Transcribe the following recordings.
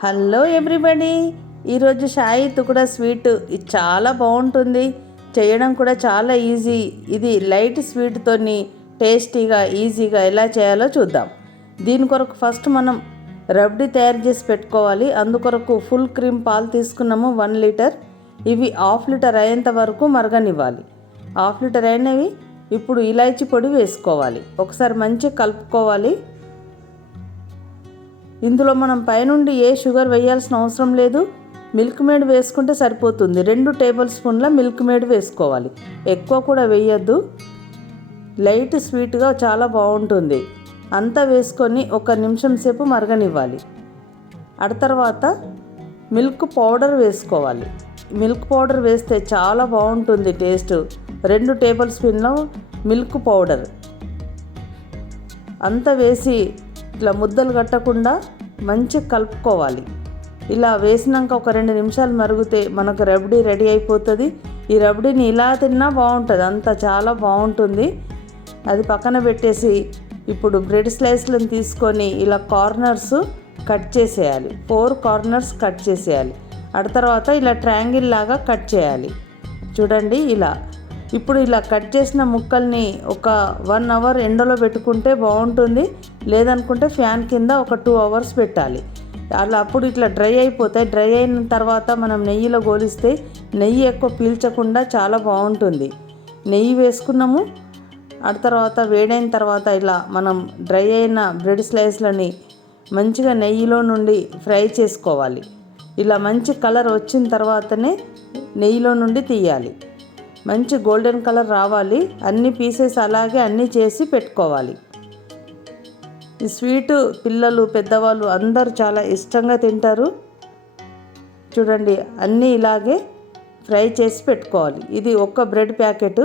Hello everybody, ఈరోజు షాయి తుకుడా sweet ఇది చాలా బాగుంటుంది. చేయడం కూడా చాలా ఈజీ. ఇది లైట్ స్వీట్తోని టేస్టీగా ఈజీగా ఎలా చేయాలో చూద్దాం. దీని కొరకు ఫస్ట్ మనం రబ్డీ తయారు చేసి పెట్టుకోవాలి. అందుకొరకు ఫుల్ క్రీమ్ పాలు తీసుకున్నాము 1 లీటర్. ఇవి 1/2 లీటర్ అయ్యేంత వరకు మరగనివ్వాలి. 1/2 లీటర్ అయినవి ఇప్పుడు ఇలాచీ పొడి వేసుకోవాలి. ఒకసారి మంచిగా కలుపుకోవాలి. ఇందులో మనం పైనుండి ఏ షుగర్ వేయాల్సిన అవసరం లేదు. మిల్క్ మేడ్ వేసుకుంటే సరిపోతుంది. 2 టేబుల్ స్పూన్ల మిల్క్ మేడ్ వేసుకోవాలి. ఎక్కువ కూడా వేయద్దు. లైట్ స్వీట్గా చాలా బాగుంటుంది. అంతా వేసుకొని 1 నిమిషం సేపు మరగనివ్వాలి. ఆ తర్వాత మిల్క్ పౌడర్ వేసుకోవాలి. మిల్క్ పౌడర్ వేస్తే చాలా బాగుంటుంది టేస్ట్. 2 టేబుల్ స్పూన్ల మిల్క్ పౌడర్ అంతా వేసి ఇట్లా ముద్దలు కట్టకుండా మంచిగా కలుపుకోవాలి. ఇలా వేసినాక 1-2 నిమిషాలు మరిగితే మనకు రబ్డీ రెడీ అయిపోతుంది. ఈ రబ్డీని ఇలా తిన్నా బాగుంటుంది, అంత చాలా బాగుంటుంది. అది పక్కన పెట్టేసి ఇప్పుడు బ్రెడ్ స్లైస్లను తీసుకొని ఇలా కార్నర్స్ కట్ చేసేయాలి. 4 కార్నర్స్ కట్ చేసేయాలి. ఆ తర్వాత ఇలా ట్రయాంగిల్ లాగా కట్ చేయాలి. చూడండి ఇలా. ఇప్పుడు ఇలా కట్ చేసిన ముక్కల్ని ఒక 1 అవర్ ఎండలో పెట్టుకుంటే బాగుంటుంది. లేదనుకుంటే ఫ్యాన్ కింద ఒక 2 అవర్స్ పెట్టాలి. అలా అప్పుడు ఇట్లా డ్రై అయిపోతాయి. డ్రై అయిన తర్వాత మనం నెయ్యిలో గోలిస్తే నెయ్యి ఎక్కువ పీల్చకుండా చాలా బాగుంటుంది. నెయ్యి వేసుకున్నాము. ఆ తర్వాత వేడైన తర్వాత ఇలా మనం డ్రై అయిన బ్రెడ్ స్లైస్లని మంచిగా నెయ్యిలో నుండి ఫ్రై చేసుకోవాలి. ఇలా మంచి కలర్ వచ్చిన తర్వాతనే నెయ్యిలో నుండి తీయాలి. మంచి గోల్డెన్ కలర్ రావాలి. అన్ని పీసెస్ అలాగే అన్నీ చేసి పెట్టుకోవాలి. ఈ స్వీటు పిల్లలు పెద్దవాళ్ళు అందరూ చాలా ఇష్టంగా తింటారు. చూడండి అన్నీ ఇలాగే ఫ్రై చేసి పెట్టుకోవాలి. ఇది ఒక బ్రెడ్ ప్యాకెట్.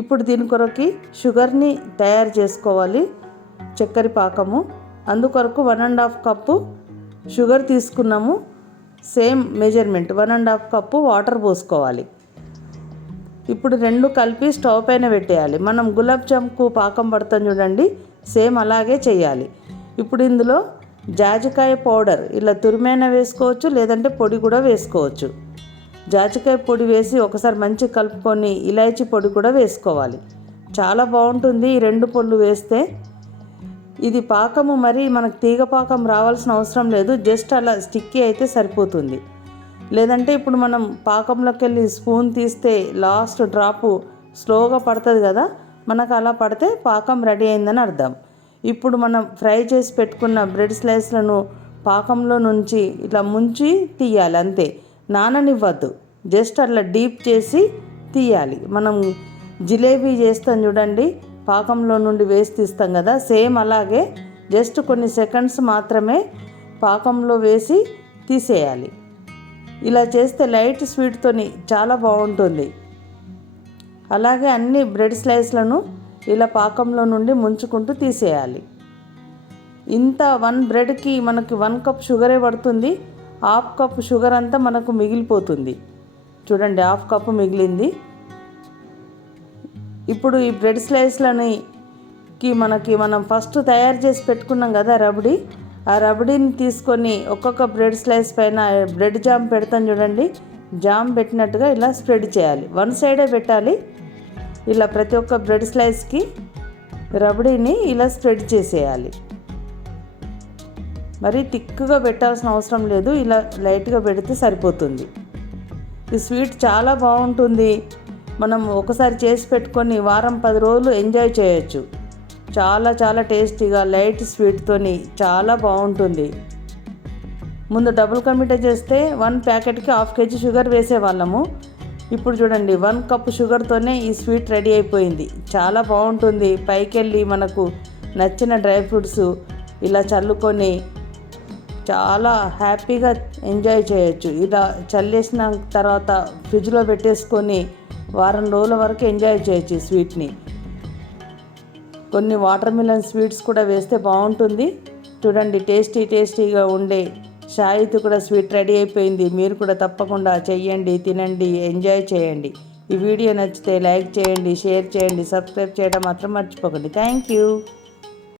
ఇప్పుడు దీని కొరకు షుగర్ని తయారు చేసుకోవాలి. చక్కెర పాకము. అందుకొరకు 1.5 కప్పు షుగర్ తీసుకున్నాము. సేమ్ మెజర్మెంట్ 1.5 కప్పు వాటర్ పోసుకోవాలి. ఇప్పుడు 2 కలిపి స్టవ్ పైన పెట్టేయాలి. మనం గులాబ్ జామ్కు పాకం పడతాం చూడండి, సేమ్ అలాగే చేయాలి. ఇప్పుడు ఇందులో జాజికాయ పౌడర్ ఇలా తురిమైనా వేసుకోవచ్చు, లేదంటే పొడి కూడా వేసుకోవచ్చు. జాజికాయ పొడి వేసి ఒకసారి మంచిగా కలుపుకొని ఇలాచీ పొడి కూడా వేసుకోవాలి. చాలా బాగుంటుంది ఈ 2 పొళ్ళు వేస్తే. ఇది పాకము మరి మనకు తీగ పాకం రావాల్సిన అవసరం లేదు. జస్ట్ అలా స్టిక్కీ అయితే సరిపోతుంది. లేదంటే ఇప్పుడు మనం పాకంలోకి వెళ్ళి స్పూన్ తీస్తే లాస్ట్ డ్రాపు స్లోగా పడుతుంది కదా, మనకు అలా పడితే పాకం రెడీ అయిందని అర్థం. ఇప్పుడు మనం ఫ్రై చేసి పెట్టుకున్న బ్రెడ్ స్లైస్లను పాకంలో నుంచి ఇట్లా ముంచి తీయాలి. అంతే, నాననివ్వద్దు. జస్ట్ అట్లా డీప్ చేసి తీయాలి. మనం జిలేబీ చేస్తాం చూడండి, పాకంలో నుండి వేసి తీస్తాం కదా, సేమ్ అలాగే జస్ట్ కొన్ని సెకండ్స్ మాత్రమే పాకంలో వేసి తీసేయాలి. ఇలా చేస్తే లైట్ స్వీట్తోని చాలా బాగుంటుంది. అలాగే అన్ని బ్రెడ్ స్లైస్లను ఇలా పాకంలో నుండి ముంచుకుంటూ తీసేయాలి. ఇంత 1 బ్రెడ్కి మనకి 1 కప్ షుగరే పడుతుంది. 1/2 కప్ షుగర్ అంతా మనకు మిగిలిపోతుంది. చూడండి 1/2 కప్పు మిగిలింది. ఇప్పుడు ఈ బ్రెడ్ స్లైస్లకి మనం ఫస్ట్ తయారు చేసి పెట్టుకున్నాం కదా రబడీ, ఆ రబడీని తీసుకొని ఒక్కొక్క బ్రెడ్ స్లైస్ పైన బ్రెడ్ జామ్ పెడతాం చూడండి, జామ్ పెట్టినట్టుగా ఇలా స్ప్రెడ్ చేయాలి. 1 సైడే పెట్టాలి. ఇలా ప్రతి ఒక్క బ్రెడ్ స్లైస్కి రబడీని ఇలా స్ప్రెడ్ చేసేయాలి. మరి థిక్గా పెట్టాల్సిన అవసరం లేదు. ఇలా లైట్గా పెడితే సరిపోతుంది. ఈ స్వీట్ చాలా బాగుంటుంది. మనం ఒకసారి చేసి పెట్టుకొని వారం 10 రోజులు ఎంజాయ్ చేయొచ్చు. చాలా చాలా టేస్టీగా లైట్ స్వీట్తోని చాలా బాగుంటుంది. ముందు డబుల్ కా మీఠా చేస్తే 1 ప్యాకెట్కి 1/2 కేజీ షుగర్ వేసేవాళ్ళము. ఇప్పుడు చూడండి 1 కప్ షుగర్తోనే ఈ స్వీట్ రెడీ అయిపోయింది. చాలా బాగుంటుంది. పైకి వెళ్ళి మనకు నచ్చిన డ్రై ఫ్రూట్స్ ఇలా చల్లుకొని చాలా హ్యాపీగా ఎంజాయ్ చేయొచ్చు. ఇలా చల్లేసిన తర్వాత ఫ్రిడ్జ్లో పెట్టేసుకొని వారం రోజుల వరకు ఎంజాయ్ చేయొచ్చు ఈ స్వీట్ని. కొన్ని వాటర్ మిలన్ స్వీట్స్ కూడా వేస్తే బాగుంటుంది. చూడండి టేస్టీగా ఉండే షాయి తుకుడా స్వీట్ రెడీ అయిపోయింది. మీరు కూడా తప్పకుండా చెయ్యండి, తినండి, ఎంజాయ్ చేయండి. ఈ వీడియో నచ్చితే లైక్ చేయండి, షేర్ చేయండి, సబ్స్క్రైబ్ చేయడం మాత్రం మర్చిపోకండి. Thank you.